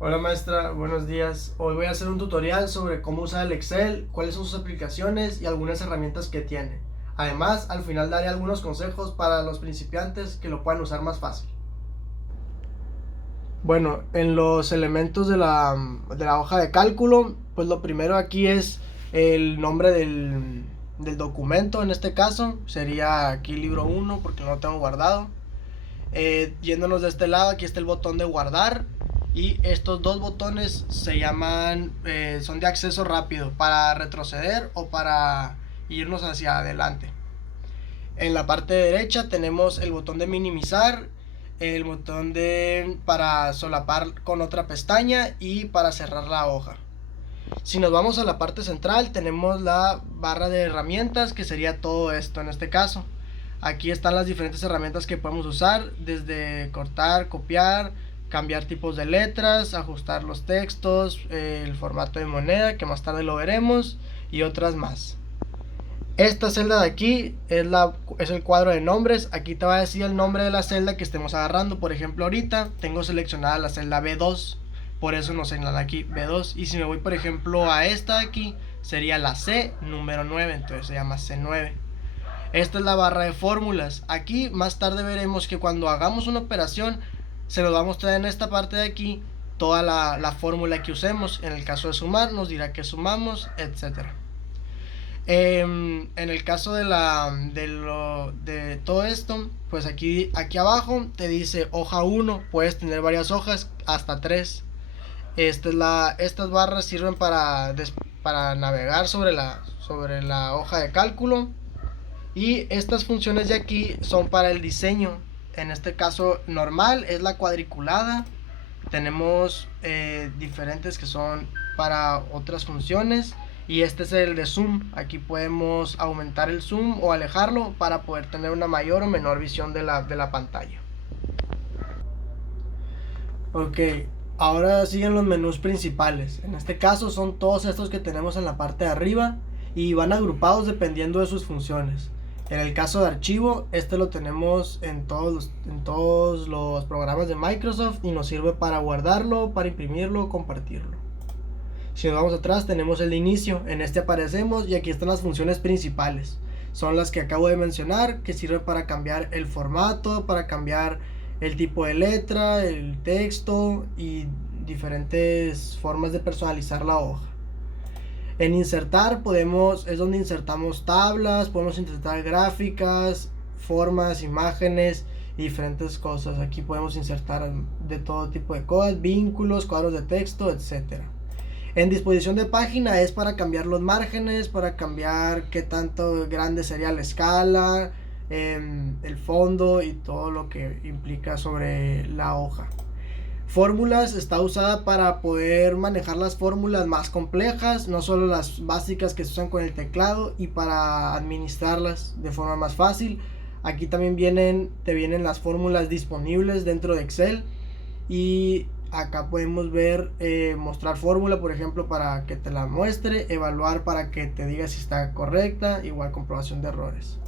Hola maestra, buenos días. Hoy voy a hacer un tutorial sobre cómo usar el Excel, cuáles son sus aplicaciones y algunas herramientas que tiene. Además, al final daré algunos consejos para los principiantes que lo puedan usar más fácil. Bueno, en los elementos de la hoja de cálculo, pues lo primero aquí es el nombre del documento. En este caso sería aquí libro 1 porque no lo tengo guardado. Yéndonos de este lado, aquí está el botón de guardar. Y estos dos botones se llaman, son de acceso rápido para retroceder o para irnos hacia adelante. En la parte derecha tenemos el botón de minimizar, el botón de para solapar con otra pestaña y para cerrar la hoja. Si nos vamos a la parte central, tenemos la barra de herramientas, que sería todo esto en este caso. Aquí están las diferentes herramientas que podemos usar, desde cortar, copiar, cambiar tipos de letras, ajustar los textos, el formato de moneda, que más tarde lo veremos, y otras más. Esta celda de aquí es el cuadro de nombres. Aquí te va a decir el nombre de la celda que estemos agarrando. Por ejemplo, ahorita tengo seleccionada la celda B2, por eso nos señalan aquí B2. Y si me voy, por ejemplo, a esta de aquí, sería la C número 9, entonces se llama C9. Esta es la barra de fórmulas. Aquí más tarde veremos que cuando hagamos una operación se nos va a mostrar en esta parte de aquí toda la fórmula que usemos. En el caso de sumar nos dirá que sumamos, etcétera. En el caso de todo esto, pues aquí abajo te dice hoja 1, puedes tener varias hojas, hasta 3. Estas barras sirven para navegar sobre la hoja de cálculo. Y estas funciones de aquí son para el diseño. En este caso normal es la cuadriculada. Tenemos diferentes que son para otras funciones. Y este es el de zoom. Aquí podemos aumentar el zoom o alejarlo para poder tener una mayor o menor visión de la pantalla. Ok, ahora siguen los menús principales. En este caso son todos estos que tenemos en la parte de arriba y van agrupados dependiendo de sus funciones. En el caso de archivo, este lo tenemos en todos los programas de Microsoft y nos sirve para guardarlo, para imprimirlo, compartirlo. Si nos vamos atrás, tenemos el de inicio. En este aparecemos y aquí están las funciones principales. Son las que acabo de mencionar, que sirven para cambiar el formato, para cambiar el tipo de letra, el texto y diferentes formas de personalizar la hoja. En insertar es donde insertamos tablas, podemos insertar gráficas, formas, imágenes y diferentes cosas. Aquí podemos insertar de todo tipo de cosas, vínculos, cuadros de texto, etcétera. En disposición de página es para cambiar los márgenes, para cambiar qué tanto grande sería la escala, el fondo y todo lo que implica sobre la hoja. Fórmulas está usada para poder manejar las fórmulas más complejas, no solo las básicas que se usan con el teclado, y para administrarlas de forma más fácil. Aquí también te vienen las fórmulas disponibles dentro de Excel. Y acá podemos ver mostrar fórmula, por ejemplo, para que te la muestre, evaluar para que te diga si está correcta, igual comprobación de errores.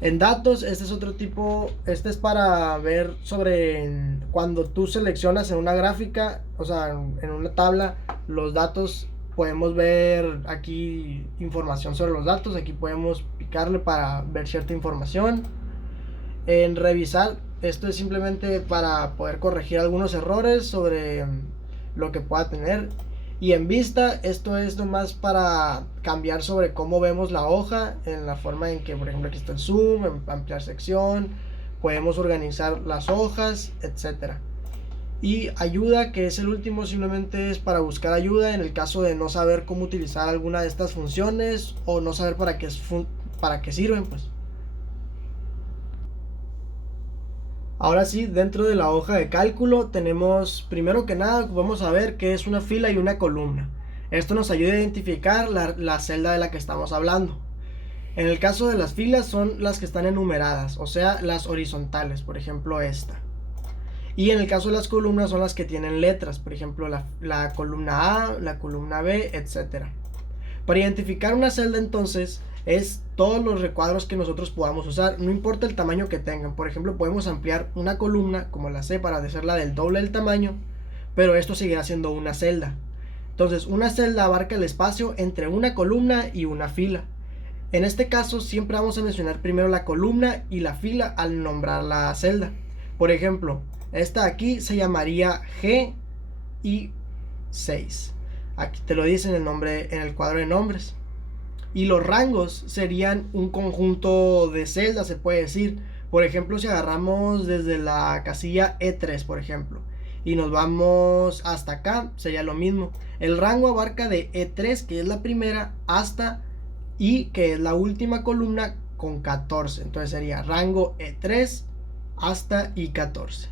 En datos, este es otro tipo, este es para ver sobre cuando tú seleccionas en una gráfica, o sea, en una tabla, los datos. Podemos ver aquí información sobre los datos, aquí podemos picarle para ver cierta información. En revisar, esto es simplemente para poder corregir algunos errores sobre lo que pueda tener. Y en vista, esto es nomás para cambiar sobre cómo vemos la hoja, en la forma en que, por ejemplo, aquí está el zoom, ampliar sección, podemos organizar las hojas, etcétera. Y ayuda, que es el último, simplemente es para buscar ayuda en el caso de no saber cómo utilizar alguna de estas funciones o no saber para qué sirven, pues. Ahora sí, dentro de la hoja de cálculo tenemos, primero que nada, vamos a ver qué es una fila y una columna. Esto nos ayuda a identificar la celda de la que estamos hablando. En el caso de las filas son las que están enumeradas, o sea, las horizontales, por ejemplo esta. Y en el caso de las columnas son las que tienen letras, por ejemplo la columna A, la columna B, etcétera. Para identificar una celda entonces es todos los recuadros que nosotros podamos usar, no importa el tamaño que tengan. Por ejemplo, podemos ampliar una columna como la C para hacerla del doble del tamaño. pero esto seguirá siendo una celda. Entonces, una celda abarca el espacio entre una columna y una fila. En este caso, siempre vamos a mencionar primero la columna y la fila al nombrar la celda. Por ejemplo, esta aquí se llamaría G y 6. Aquí te lo dice en el nombre, en el cuadro de nombres. Y los rangos serían un conjunto de celdas, se puede decir. Por ejemplo, si agarramos desde la casilla E3, por ejemplo, y nos vamos hasta acá, sería lo mismo. El rango abarca de E3, que es la primera, hasta I, que es la última columna, con 14. Entonces sería rango E3 hasta I14.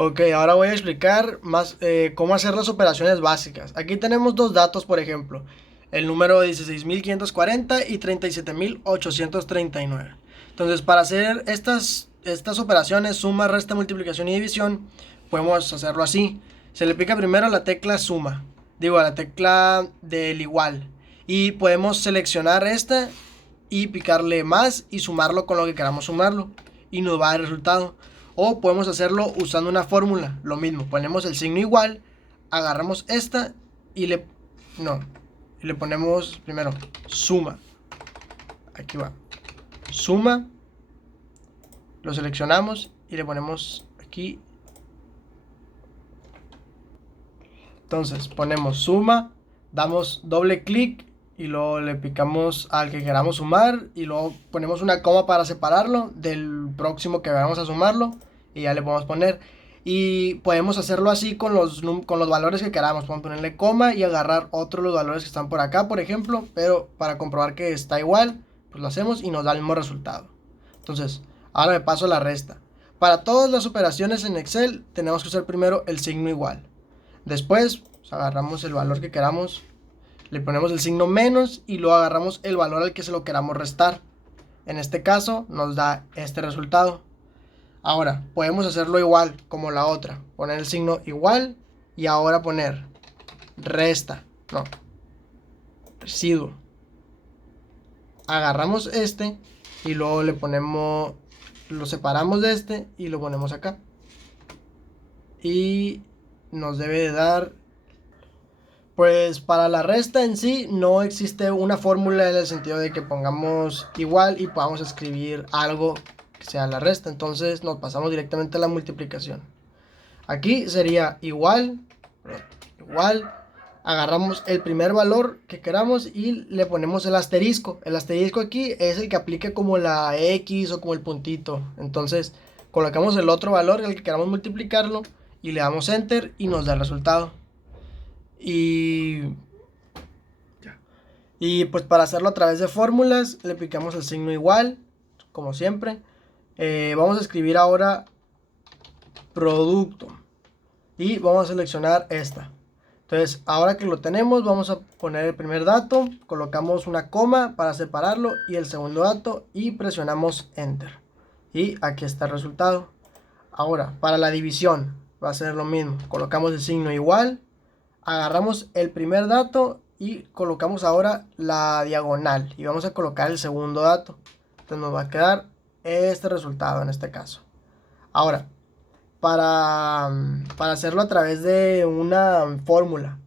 Ok, ahora voy a explicar más cómo hacer las operaciones básicas. Aquí tenemos dos datos, por ejemplo, el número 16.540 y 37.839. Entonces, para hacer estas operaciones, suma, resta, multiplicación y división, podemos hacerlo así. Se le pica primero la tecla suma, digo, la tecla del igual. Y podemos seleccionar esta y picarle más y sumarlo con lo que queramos sumarlo. Y nos va a dar el resultado. O podemos hacerlo usando una fórmula. Lo mismo, ponemos el signo igual, agarramos esta y le ponemos primero suma. Aquí va. Suma. Lo seleccionamos y le ponemos aquí. Entonces ponemos suma, damos doble clic y luego le picamos al que queramos sumar y luego ponemos una coma para separarlo del próximo que vamos a sumarlo. Y ya le podemos poner. Y podemos hacerlo así con los valores que queramos. Podemos ponerle coma y agarrar otros los valores que están por acá, por ejemplo. Pero para comprobar que está igual, pues lo hacemos y nos da el mismo resultado. Entonces, ahora me paso a la resta. Para todas las operaciones en Excel, tenemos que usar primero el signo igual. Después, pues, agarramos el valor que queramos. Le ponemos el signo menos y luego agarramos el valor al que se lo queramos restar. En este caso, nos da este resultado. Ahora, podemos hacerlo igual como la otra. Poner el signo igual y ahora poner residuo. Agarramos este y luego le ponemos, lo separamos de este y lo ponemos acá. Y nos debe de dar, pues para la resta en sí no existe una fórmula en el sentido de que pongamos igual y podamos escribir algo que sea la resta. Entonces nos pasamos directamente a la multiplicación. Aquí sería igual, agarramos el primer valor que queramos y le ponemos el asterisco. El asterisco aquí es el que aplique como la X o como el puntito. Entonces colocamos el otro valor, el que queramos multiplicarlo, y le damos enter y nos da el resultado. Y pues para hacerlo a través de fórmulas le picamos el signo igual, como siempre. Vamos a escribir ahora producto y vamos a seleccionar esta. Entonces ahora que lo tenemos, vamos a poner el primer dato, colocamos una coma para separarlo y el segundo dato y presionamos enter. Y aquí está el resultado. Ahora para la división va a ser lo mismo, colocamos el signo igual, agarramos el primer dato y colocamos ahora la diagonal y vamos a colocar el segundo dato. Entonces nos va a quedar este resultado en este caso. Ahora, para hacerlo a través de una fórmula,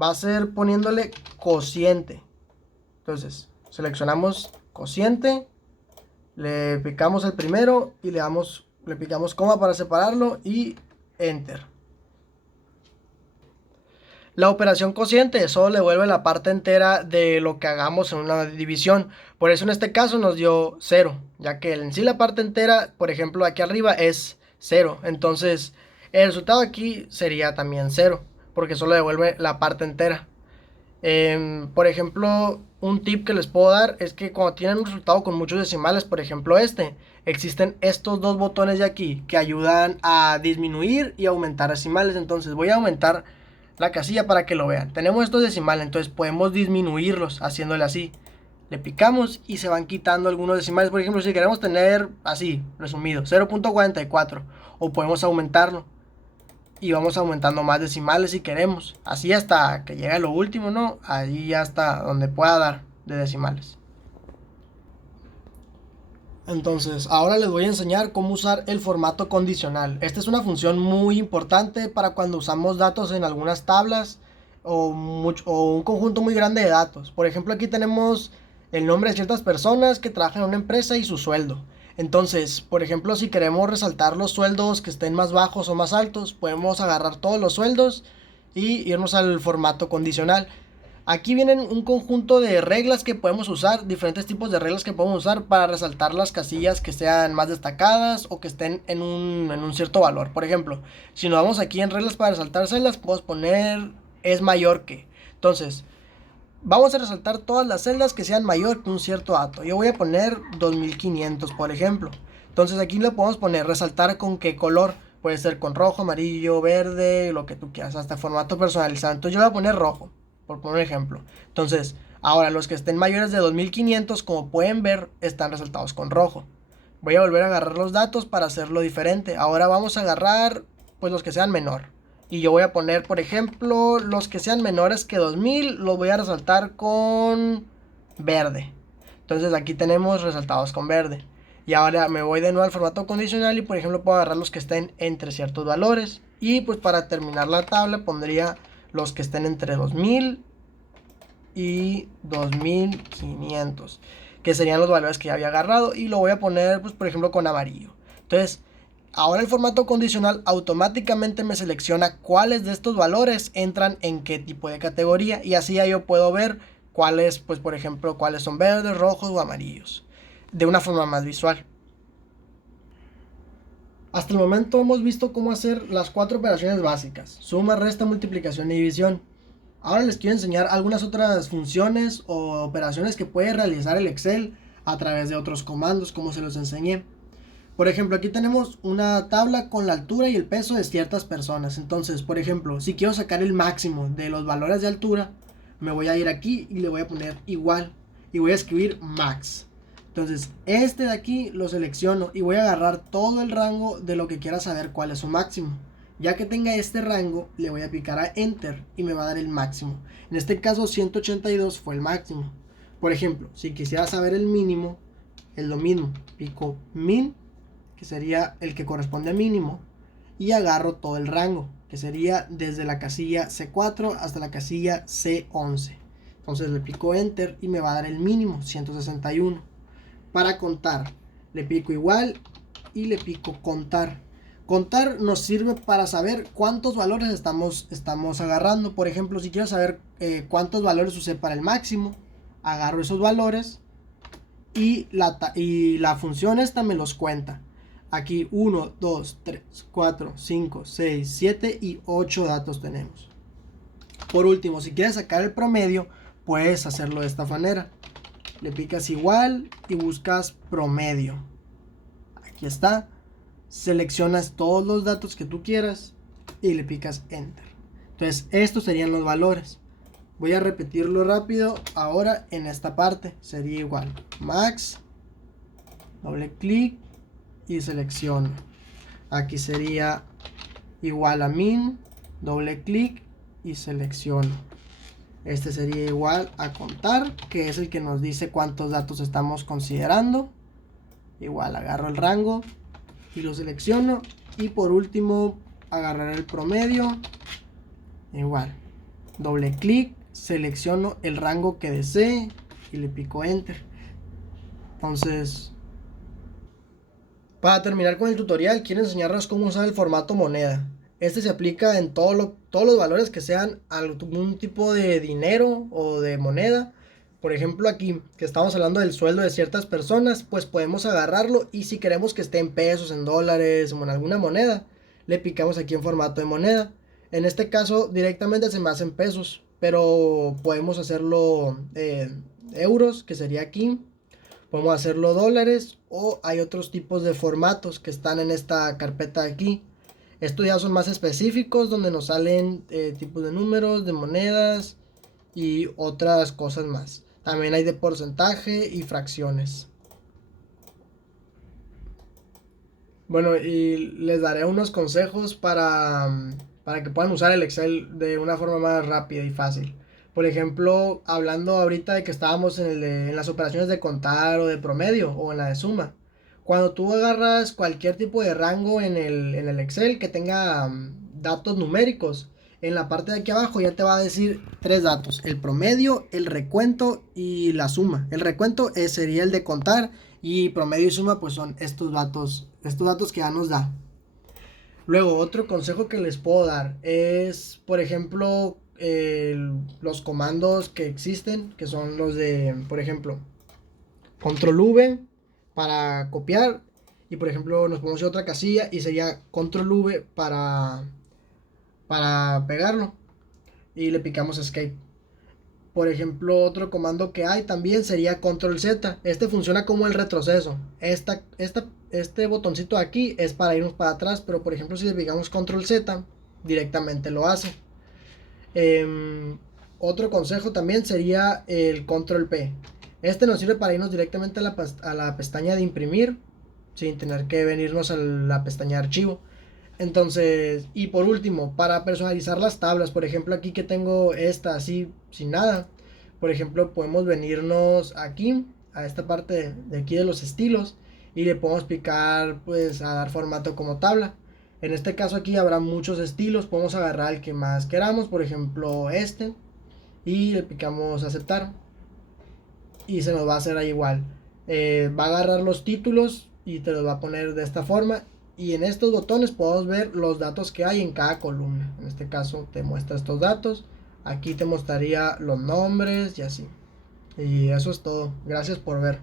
va a ser poniéndole cociente. Entonces, seleccionamos cociente, le picamos el primero y le picamos coma para separarlo y enter. La operación cociente solo le devuelve la parte entera de lo que hagamos en una división. Por eso en este caso nos dio 0, ya que en sí la parte entera, por ejemplo, aquí arriba es 0. Entonces el resultado aquí sería también 0, porque solo devuelve la parte entera. Por ejemplo, un tip que les puedo dar es que cuando tienen un resultado con muchos decimales, por ejemplo existen estos dos botones de aquí que ayudan a disminuir y aumentar decimales. Entonces voy a aumentar la casilla para que lo vean. Tenemos estos decimales, entonces podemos disminuirlos haciéndole así. Le picamos y se van quitando algunos decimales. Por ejemplo, si queremos tener así, resumido, 0.44, o podemos aumentarlo y vamos aumentando más decimales si queremos, así hasta que llegue a lo último, ¿no? Ahí hasta donde pueda dar de decimales. Entonces, ahora les voy a enseñar cómo usar el formato condicional. Esta es una función muy importante para cuando usamos datos en algunas tablas o un conjunto muy grande de datos. Por ejemplo, aquí tenemos el nombre de ciertas personas que trabajan en una empresa y su sueldo. Entonces, por ejemplo, si queremos resaltar los sueldos que estén más bajos o más altos, podemos agarrar todos los sueldos y irnos al formato condicional. Aquí vienen un conjunto de reglas que podemos usar, diferentes tipos de reglas que podemos usar para resaltar las casillas que sean más destacadas o que estén en un cierto valor. Por ejemplo, si nos vamos aquí en reglas para resaltar celdas, podemos poner es mayor que. Entonces, vamos a resaltar todas las celdas que sean mayor que un cierto dato. Yo voy a poner 2500, por ejemplo. Entonces aquí le podemos poner resaltar con qué color. Puede ser con rojo, amarillo, verde, lo que tú quieras, hasta formato personalizado. Entonces yo voy a poner rojo, por poner un ejemplo. Entonces, ahora los que estén mayores de 2500, como pueden ver, están resaltados con rojo. Voy a volver a agarrar los datos para hacerlo diferente. Ahora vamos a agarrar pues los que sean menor. Y yo voy a poner, por ejemplo, los que sean menores que 2000, los voy a resaltar con verde. Entonces aquí tenemos resaltados con verde. Y ahora me voy de nuevo al formato condicional y por ejemplo puedo agarrar los que estén entre ciertos valores. Y pues para terminar la tabla pondría los que estén entre 2000 y 2500, que serían los valores que ya había agarrado. Y lo voy a poner pues por ejemplo con amarillo. Entonces ahora el formato condicional automáticamente me selecciona cuáles de estos valores entran en qué tipo de categoría y así ya yo puedo ver cuáles, pues por ejemplo, cuáles son verdes, rojos o amarillos, de una forma más visual. Hasta el momento hemos visto cómo hacer las 4 operaciones básicas: suma, resta, multiplicación y división. Ahora les quiero enseñar algunas otras funciones o operaciones que puede realizar el Excel a través de otros comandos, como se los enseñé. Por ejemplo, aquí tenemos una tabla con la altura y el peso de ciertas personas. Entonces, por ejemplo, si quiero sacar el máximo de los valores de altura, me voy a ir aquí y le voy a poner igual. Y voy a escribir max. Entonces, este de aquí lo selecciono y voy a agarrar todo el rango de lo que quiera saber cuál es su máximo. Ya que tenga este rango, le voy a picar a Enter y me va a dar el máximo. En este caso, 182 fue el máximo. Por ejemplo, si quisiera saber el mínimo, es lo mismo. Pico min, que sería el que corresponde a mínimo, y agarro todo el rango, que sería desde la casilla C4 hasta la casilla C11. Entonces le pico Enter y me va a dar el mínimo, 161. Para contar, le pico igual y le pico contar. Contar nos sirve para saber cuántos valores estamos agarrando. Por ejemplo, si quiero saber cuántos valores usé para el máximo, agarro esos valores y la función esta me los cuenta. Aquí 1, 2, 3, 4, 5, 6, 7 y 8 datos tenemos. Por último, si quieres sacar el promedio, puedes hacerlo de esta manera. Le picas igual y buscas promedio. Aquí está. Seleccionas todos los datos que tú quieras y le picas Enter. Entonces, estos serían los valores. Voy a repetirlo rápido. Ahora en esta parte sería igual. Max, doble clic y selecciono. Aquí sería igual a min, doble clic y selecciono. Este sería igual a contar, que es el que nos dice cuántos datos estamos considerando. Igual agarro el rango y lo selecciono. Y por último agarrar el promedio. Igual, doble clic, selecciono el rango que desee y le pico Enter. Entonces, para terminar con el tutorial, quiero enseñarles cómo usar el formato moneda. Este se aplica en todos los valores que sean algún tipo de dinero o de moneda. Por ejemplo, aquí que estamos hablando del sueldo de ciertas personas, pues podemos agarrarlo y si queremos que esté en pesos, en dólares o en alguna moneda, le picamos aquí en formato de moneda. En este caso directamente se me hacen pesos, pero podemos hacerlo euros, que sería aquí. Podemos hacerlo dólares o hay otros tipos de formatos que están en esta carpeta de aquí. Estos ya son más específicos donde nos salen tipos de números, de monedas y otras cosas más. También hay de porcentaje y fracciones. Bueno, y les daré unos consejos para que puedan usar el Excel de una forma más rápida y fácil. Por ejemplo, hablando ahorita de que estábamos en las operaciones de contar o de promedio o en la de suma. Cuando tú agarras cualquier tipo de rango en el Excel que tenga datos numéricos, en la parte de aquí abajo ya te va a decir tres datos: el promedio, el recuento y la suma. El recuento sería el de contar, y promedio y suma pues son estos datos que ya nos da. Luego, otro consejo que les puedo dar es, por ejemplo, los comandos que existen, que son los de, por ejemplo, control V para copiar, y por ejemplo nos ponemos otra casilla y sería control V para pegarlo, y le picamos escape. Por ejemplo, otro comando que hay también sería control Z. Este funciona como el retroceso. Este botoncito aquí es para irnos para atrás, pero por ejemplo si le picamos control Z, directamente lo hace. Otro consejo también sería el control P. Este nos sirve para irnos directamente a la pestaña de imprimir, sin tener que venirnos a la pestaña de archivo. Entonces, y por último, para personalizar las tablas, por ejemplo, aquí que tengo esta así, sin nada. Por ejemplo, podemos venirnos aquí, a esta parte de aquí de los estilos, y le podemos picar, pues, a dar formato como tabla. En este caso aquí habrá muchos estilos, podemos agarrar el que más queramos, por ejemplo este, y le picamos aceptar, y se nos va a hacer ahí igual. Va a agarrar los títulos y te los va a poner de esta forma, y en estos botones podemos ver los datos que hay en cada columna. En este caso te muestra estos datos, aquí te mostraría los nombres y así. Y eso es todo, gracias por ver.